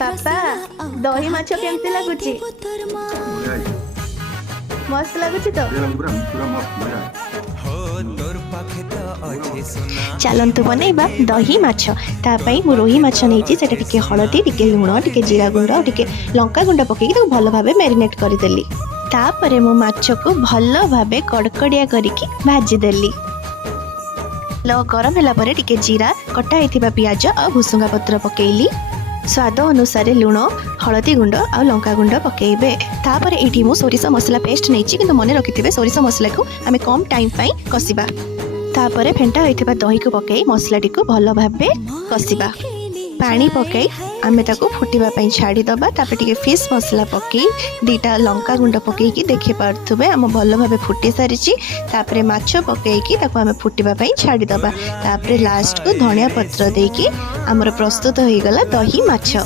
पापा दही माछ केमती लगुची मस्त लगुची तो चलतु बनैबा दही माछ तापाई मु रोही माछ नहीं सेटा टिके हलदी टिके लुण टिके जीरा गुंड टिके लंका गुंड पकईकी ताको भल भाबे मैरिनेट करदेली तापरे मो माछ को भल भाबे कड़कड़िया करिकी भाजी देली लो गरम होला परे टिके जीरा कटा हेथिबा पियाज आ भुसुंगा पत्र पकेइली स्वाद अनुसार लुण हलदी गुंड आ लंका गुंड पकेइबे तापर एठी मु सोरिष मसला पेस्ट नैची किंतु मने रखिथिबे सोरिष मसला को आमे कम टाइम पई कसिबा तापर फेंटा होइथिबा दही को पकेई मसलाटी को भल भाबे कसिबा पानी पकई आमे ताको फुटिबा पई छाड़ी दबा तापर टिके फिश मसला पकई दीटा लंका गुंड पकई की देखि पारथुबे हम भल भाबे फुटी सारिची तापर माछ पकई की ताको आमे फुटिबा पई छाड़ी दबा तापर लास्ट को धनिया पत्र देकी हमर प्रस्तुत होई गला दही माछ।